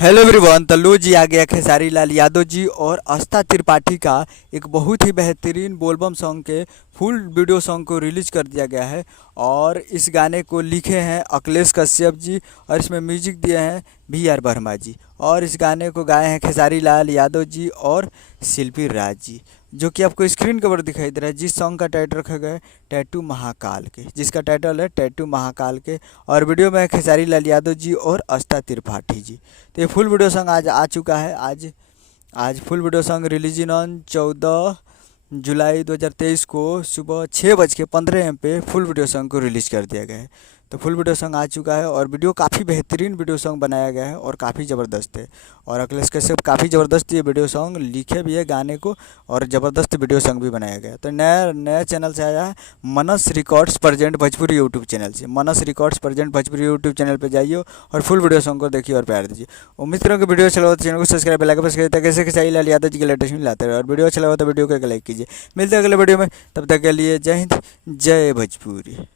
Hello everyone. तो लो जी आ गया खेसारी लाल यादव जी और आस्था त्रिपाठी का एक बहुत ही बेहतरीन बोलबम सॉन्ग के फुल वीडियो सॉन्ग को रिलीज कर दिया गया है। और इस गाने को लिखे हैं अखिलेश कश्यप जी और इसमें म्यूजिक दिए हैं VR वर्मा जी। और इस गाने को गाए हैं खेसारी लाल यादव जी और शिल्पी राज जी, जो कि आपको स्क्रीन के ऊपर दिखाई दे रहा है। जिस सॉन्ग का टाइटल रखा गया है टैटू महाकाल के, जिसका टाइटल है टैटू महाकाल के। और वीडियो में है खेसारी लाल यादव जी और आस्था त्रिपाठी जी। तो ये फुल वीडियो सॉन्ग आज आ चुका है। आज full video song releasing on 14 जुलाई 2023 को सुबह 6:15 पे फुल वीडियो सॉन्ग को रिलीज़ कर दिया गया है। तो फुल वीडियो सॉन्ग आ चुका है और वीडियो काफ़ी बेहतरीन वीडियो सॉन्ग बनाया गया है और काफ़ी ज़बरदस्त है। और अखिलेश कश्यप काफ़ी ज़बरदस्त ये वीडियो सॉन्ग लिखे भी है गाने को और ज़बरदस्त वीडियो सॉन्ग भी बनाया गया है। तो नया नया चैनल से आया है मनस records present Bhojpuri YouTube channel से। मनस records present Bhojpuri YouTube channel पर जाइए और फुल वीडियो सॉन्ग को देखिए और प्यार दीजिए। उम्मीद करूँ कि वीडियो अच्छा लगा तो चैनल को सब्सक्राइब लाइक प्रेस करिए ताकि ऐसे खेसारी लाल यादव जी के लेटेस्ट में लाते रहे। और वीडियो अच्छा लगा तो वीडियो को एक लाइक कीजिए। मिलते हैं अगले वीडियो में, तब तक के लिए जय हिंद जय भोजपुरी।